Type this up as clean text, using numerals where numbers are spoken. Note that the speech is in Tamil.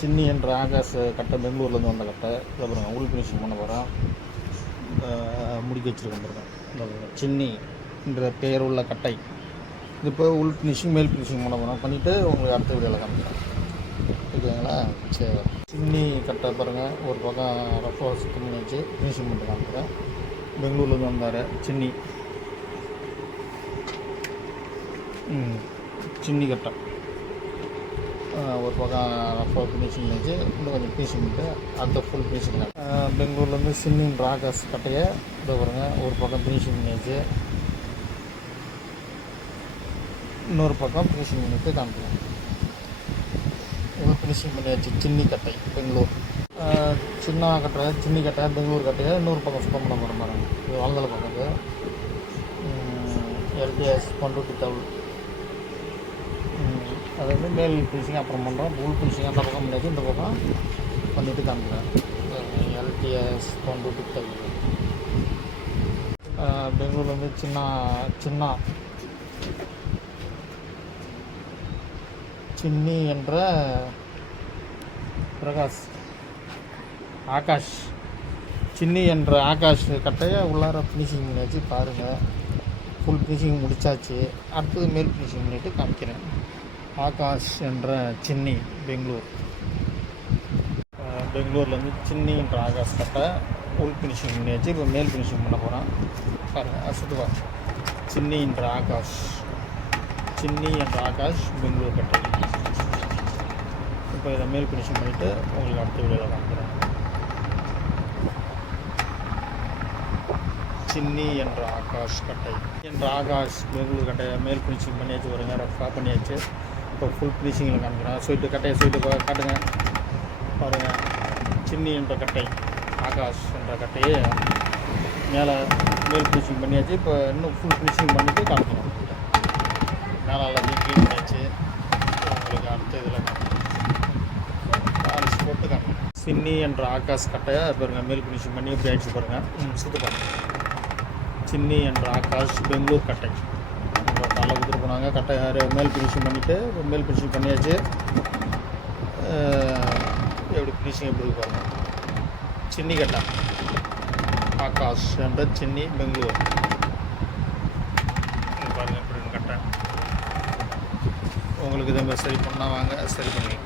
சின்னி என்ற ஆகாஷ் கட்டை பெங்களூர்லேருந்து வந்த கட்டை. இதை பாருங்கள், உள் ஃபினிஷிங் பண்ண போகிறோம். முடிக்க வச்சுருக்கோம் பாருங்கள். இந்த சின்னி என்ற பெயர் உள்ள கட்டை. இது இப்போ உள் ஃபினிஷிங் மேல் ஃபினிஷிங் பண்ண போகிறோம். பண்ணிவிட்டு உங்களுக்கு அடுத்த வீடியோவில் காமிக்கிறேன். ஓகேங்களா? சரி. சின்னி கட்டை பாருங்கள், ஒரு பக்கம் ரஃபாக சுத்தம் பண்ணி வச்சு ஃபினிஷிங் பண்ணிட்டு காமிக்கிறேன். பெங்களூர்லேருந்து வந்தார் சின்னி. சின்னி கட்டை ஒரு பக்கம் ரஃபாக ஃபினிஷிங் வச்சு இன்னும் கொஞ்சம் ஃபினிஷிங் பண்ணிட்டு அடுத்த ஃபுல் ஃபினிஷிங். பெங்களூர்லேருந்து சின்னின்ற ஆகாஷ் கட்டையை இதை பாருங்கள், ஒரு பக்கம் ஃபினிஷிங் பண்ணி வச்சு இன்னொரு பக்கம் ஃபினிஷிங் பண்ணிட்டு காமிக்கலாம். இது ஃபினிஷிங் பண்ணியாச்சு. சின்னி கட்டை பெங்களூர். சின்ன கட்டை சின்னி கட்டை பெங்களூர் கட்டையை இன்னொரு பக்கம் சுத்தம் பண்ண போகிற மாதிரி. இது வளர்ந்தல பக்கம் LTS பண்ருட்டி தவுள். அது வந்து மேல் ஃபினிஷிங் அப்புறம் பண்ணுறோம். உள் ஃபினிஷிங் அந்த பக்கம் பண்ணியாச்சு, இந்த பக்கம் பண்ணிவிட்டு காமிக்கிறேன். LTS பண்ருட்டி தவுள். பெங்களூர் வந்து சின்னி என்ற ஆகாஷ். சின்னி என்ற ஆகாஷ் கட்டையை உள்ளார ஃபினிஷிங் பண்ணியாச்சு. பாருங்கள், ஃபுல் ஃபினிஷிங் முடித்தாச்சு. அடுத்தது மேல் ஃபினிஷிங் பண்ணிவிட்டு காமிக்கிறேன். ஆகாஷ் என்ற சின்னி பெங்களூர். பெங்களூர்லேருந்து சின்னி என்ற ஆகாஷ் கட்டை உள் ஃபினிஷிங் பண்ணியாச்சு. இப்போ மேல் ஃபினிஷிங் பண்ண போகிறோம். பாருங்கள், சுற்றுவா. சின்னி என்ற ஆகாஷ் பெங்களூர் கட்டை. இப்போ இதை மேல் ஃபினிஷிங் பண்ணிவிட்டு உங்களுக்கு அடுத்த வீடியோவில் காமிக்கிறேன். சின்னி என்ற ஆகாஷ் கட்டை பெங்களூர் கட்டையை மேல் ஃபினிஷிங் பண்ணியாச்சு. வருங்க, ரஃபாக பண்ணியாச்சு. இப்போ ஃபுல் ஃபினிஷிங்கில் காமிக்கிறேன். கட்டையை காட்டுங்க. பாருங்கள், சின்னி என்ற கட்டை ஆகாஷ் என்ற கட்டையை மேல் ஃபினிஷிங் பண்ணியாச்சு. இப்போ இன்னும் ஃபுல் ஃபினிஷிங் பண்ணிவிட்டு காமிக்கிறோம். மேலே எல்லாத்தையும் க்ளீன் பண்ணியாச்சு. உங்களுக்கு அடுத்த இதில் பாலிஷ் போட்டு காமிக்கிறேன். சின்னி என்ற ஆகாஷ் கட்டையை பாருங்கள், மேல் ஃபினிஷிங் பண்ணி இப்படி ஆகிடுச்சு. பாருங்கள், சுற்று பாருங்கள். சின்னி என்ற ஆகாஷ் பெங்களூர் கட்டை. நல்லா கொடுத்துட்டு போனாங்க. கட்டை மேல் ஃபினிஷிங் பண்ணிவிட்டு மேல் ஃபினிஷிங் பண்ணியாச்சு. எப்படி ஃபினிஷிங் எப்படி இருக்கு பாருங்கள். சின்னி கட்டை ஆகாஷ் என்ற சின்னி பெங்களூர். பாருங்கள் எப்படி கட்டை. உங்களுக்கு இதே மாதிரி சரி பண்ணால் வாங்க, சரி பண்ணி